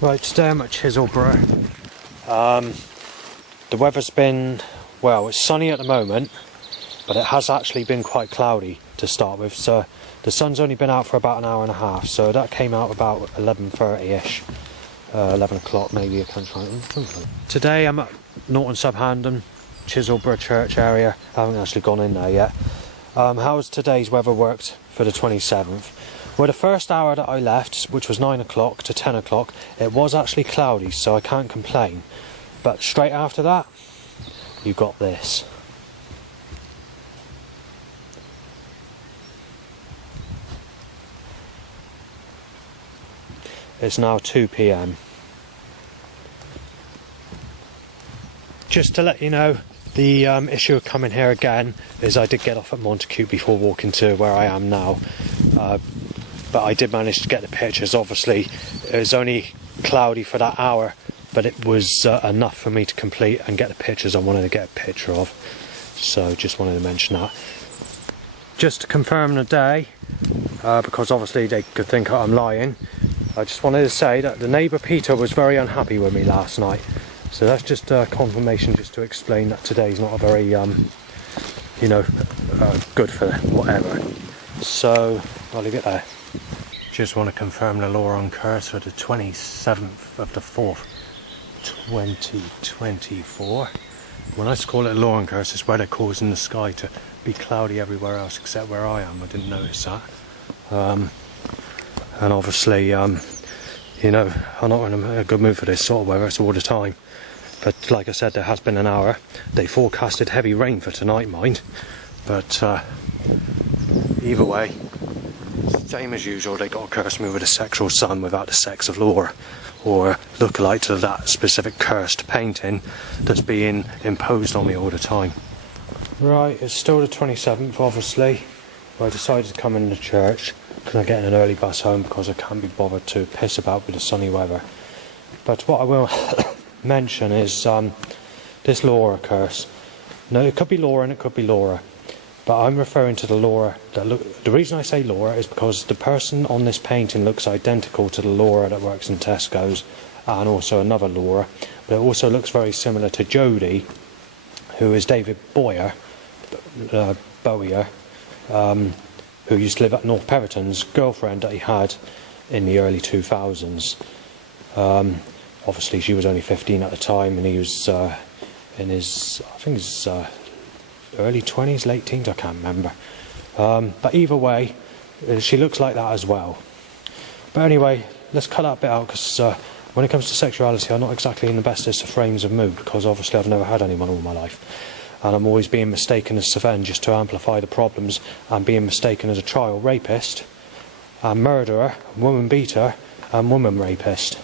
Right, today I'm at Chiselborough. The weather's been, well, it's sunny at the moment, but it has actually been quite cloudy to start with. So the sun's only been out for about an hour and a half, so that came out about 11:30ish, 11 o'clock maybe. I can't try. Today I'm at Norton-sub-Hendon, Chiselborough Church area. I haven't actually gone in there yet. How's today's weather worked for the 27th? Well, the first hour that I left, which was 9 o'clock to 10 o'clock, it was actually cloudy, so I can't complain. But straight after that, you got this. It's now 2 p.m. Just to let you know, the issue of coming here again is I did get off at Montacute before walking to where I am now. But I did manage to get the pictures. Obviously, it was only cloudy for that hour, but it was enough for me to complete and get the pictures I wanted to get a picture of. So just wanted to mention that. Just to confirm the day, because obviously they could think I'm lying, I just wanted to say that the neighbour Peter was very unhappy with me last night. So that's just confirmation, just to explain that today's not a very, good for whatever. So I'll leave it there. Just want to confirm the law on curse for the 27th of the 4th, 2024. When I call it a law on curse, it's weather causing the sky to be cloudy everywhere else except where I am. I didn't notice that. And obviously, I'm not in a good mood for this sort of weather. It's all the time. But like I said, there has been an hour. They forecasted heavy rain for tonight, mind. But either way, same as usual, they got to curse me with a sexual son without the sex of Laura, or look-alike to that specific cursed painting that's being imposed on me all the time. Right, it's still the 27th, obviously. I decided to come in the church because I'm getting an early bus home because I can't be bothered to piss about with the sunny weather. But what I will mention is this Laura curse. No, it could be Laura and it could be Laura. But I'm referring to the Laura that the reason I say Laura is because the person on this painting looks identical to the Laura that works in Tesco's, and also another Laura. But it also looks very similar to Jodie, who is David Bowyer, who used to live at North Perriton's girlfriend that he had in the early 2000s. Obviously she was only 15 at the time, and he was in his, I think his early 20s, late teens, I can't remember. But either way, she looks like that as well. But anyway, let's cut that bit out, because when it comes to sexuality, I'm not exactly in the bestest of frames of mood, because obviously I've never had anyone all my life. And I'm always being mistaken as Sven just to amplify the problems, and being mistaken as a child rapist, and murderer, woman beater, and woman rapist.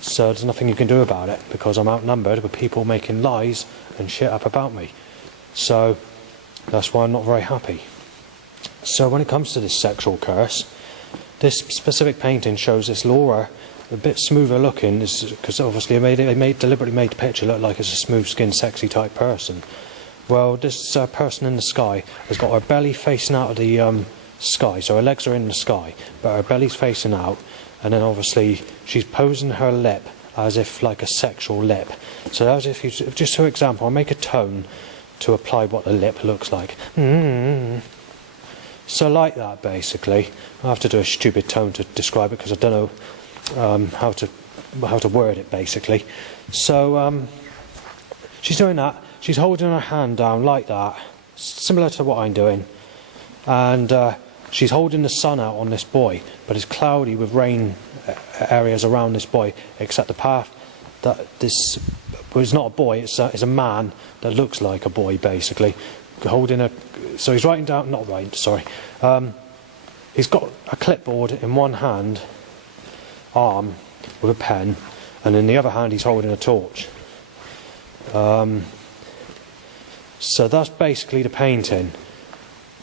So there's nothing you can do about it, because I'm outnumbered with people making lies and shit up about me. So that's why I'm not very happy. So when it comes to this sexual curse, this specific painting shows this Laura a bit smoother looking, because obviously they deliberately made the picture look like it's a smooth skinned sexy type person. Well, this person in the sky has got her belly facing out of the sky, so her legs are in the sky but her belly's facing out, and then obviously she's posing her lip as if like a sexual lip. So as if you, just for example, I'll make a tone to apply what the lip looks like. So like that, basically. I have to do a stupid tone to describe it because I don't know how to word it, basically. So she's doing that. She's holding her hand down like that, similar to what I'm doing, and she's holding the sun out on this boy, but it's cloudy with rain areas around this boy, except the path that this. Well, it's not a boy, it's a man that looks like a boy, basically, holding a... So he's writing down... Not writing, sorry. He's got a clipboard in one hand, arm, with a pen, and in the other hand he's holding a torch. So that's basically the painting.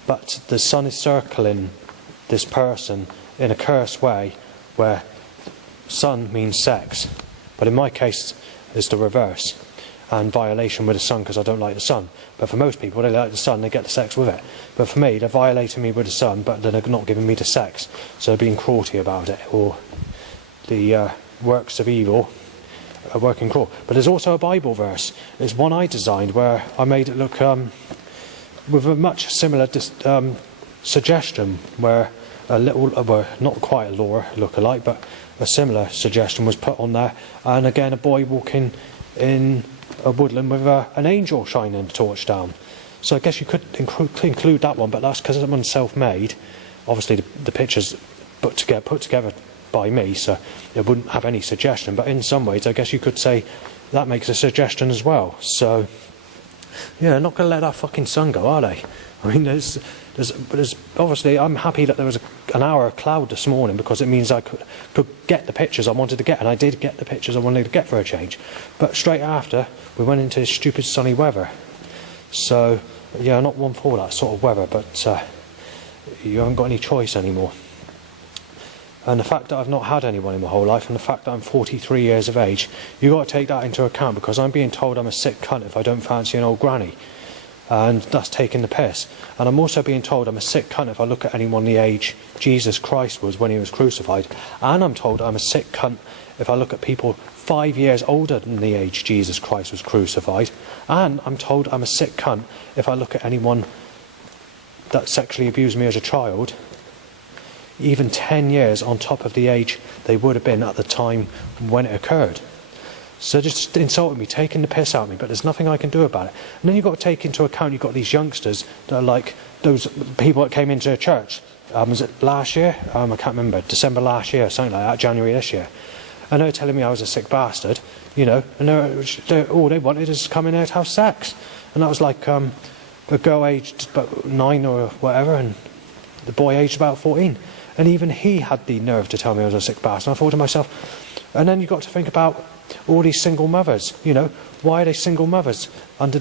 But the sun is circling this person in a cursed way, where sun means sex. But in my case, it's the reverse, and violation with the sun, because I don't like the sun. But for most people, they like the sun, they get the sex with it. But for me, they're violating me with the sun, but they're not giving me the sex. So they're being cruelty about it, or the works of evil are working cruel. But there's also a Bible verse. There's one I designed where I made it look with a much similar suggestion, where a little, well, not quite a Laura look-alike, but a similar suggestion was put on there. And again, a boy walking in a woodland with an angel shining a torch down. So I guess you could include that one, but that's because someone's self-made. Obviously, the picture's put together by me, so it wouldn't have any suggestion. But in some ways, I guess you could say that makes a suggestion as well. So, yeah, not going to let that fucking sun go, are they? I mean, there's obviously, I'm happy that there was an hour of cloud this morning, because it means I could get the pictures I wanted to get, and I did get the pictures I wanted to get for a change. But straight after, we went into stupid sunny weather. So, yeah, not one for that sort of weather, but you haven't got any choice anymore. And the fact that I've not had anyone in my whole life, and the fact that I'm 43 years of age, you've got to take that into account, because I'm being told I'm a sick cunt if I don't fancy an old granny. And that's taking the piss. And I'm also being told I'm a sick cunt if I look at anyone the age Jesus Christ was when he was crucified. And I'm told I'm a sick cunt if I look at people 5 years older than the age Jesus Christ was crucified. And I'm told I'm a sick cunt if I look at anyone that sexually abused me as a child, even 10 years on top of the age they would have been at the time when it occurred. So just insulting me, taking the piss out of me, but there's nothing I can do about it. And then you've got to take into account, you've got these youngsters that are like those people that came into a church. Was it last year? I can't remember. December last year, something like that, January this year. And they were telling me I was a sick bastard, you know, and all they wanted is to come in there to have sex. And that was like a girl aged about 9 or whatever, and the boy aged about 14. And even he had the nerve to tell me I was a sick bastard. And I thought to myself, and then you've got to think about all these single mothers, you know, why are they single mothers under the